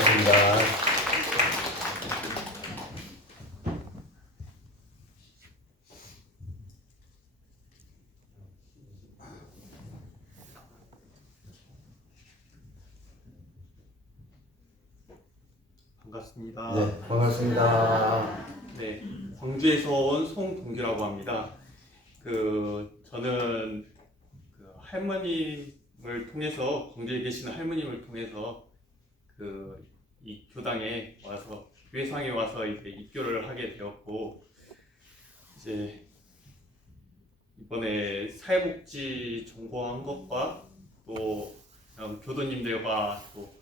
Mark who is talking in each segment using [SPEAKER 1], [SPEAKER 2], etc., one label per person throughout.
[SPEAKER 1] 고맙습니다. 반갑습니다.
[SPEAKER 2] 네, 반갑습니다.
[SPEAKER 1] 네, 광주에서 온 송동규라고 합니다. 그 저는 그 할머님을 통해서 광주에 계시는 할머님을 통해서 그 이 교당에 와서 교회상에 와서 이제 입교를 하게 되었고 이제 이번에 사회복지 전공한 것과 또 교도님들과 또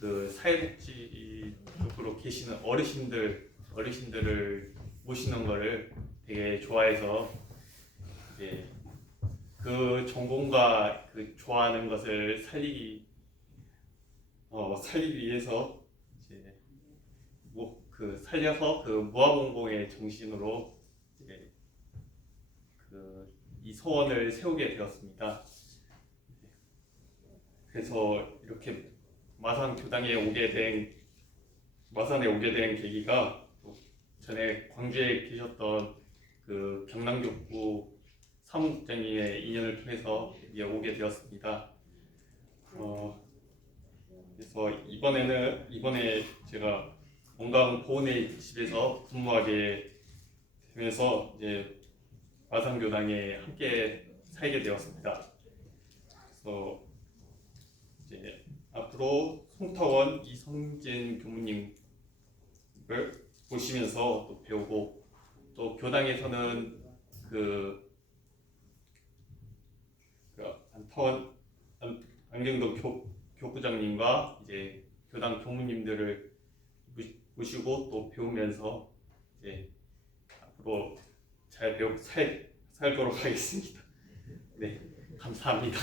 [SPEAKER 1] 그 사회복지 쪽으로 계시는 어르신들 어르신들을 모시는 거를 되게 좋아해서 이제 그 전공과 그 좋아하는 것을 살리기 어 살리기 위해서 이제 뭐 그 살려서 그 무아공공의 정신으로 이제 그이 소원을 세우게 되었습니다. 그래서 이렇게 마산 교당에 오게 된 마산에 오게 된 계기가 또 전에 광주에 계셨던 그 경남교구 사무국장님의 인연을 통해서 오게 되었습니다. 어, 그래서 이번에는 이번에 제가 원강 보훈의 집에서 근무하게 되면서 이제 마산교당에 함께 살게 되었습니다. 그래서 이제 앞으로 송타원 이성진 교무님을 보시면서 또 배우고 또 교당에서는 그, 그 안타원 안- 안경도 교, 교부장님과 이제 교당 교무님들을 모- 모시고 또 배우면서 이제 앞으로 잘 배우 살 살도록 하겠습니다. 네, 감사합니다.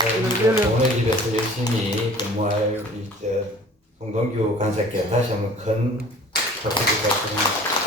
[SPEAKER 2] 네, 오늘 집에서 열심히 근무할 이제 송동규 간사께 다시 한번 큰 박수 부탁드립니다.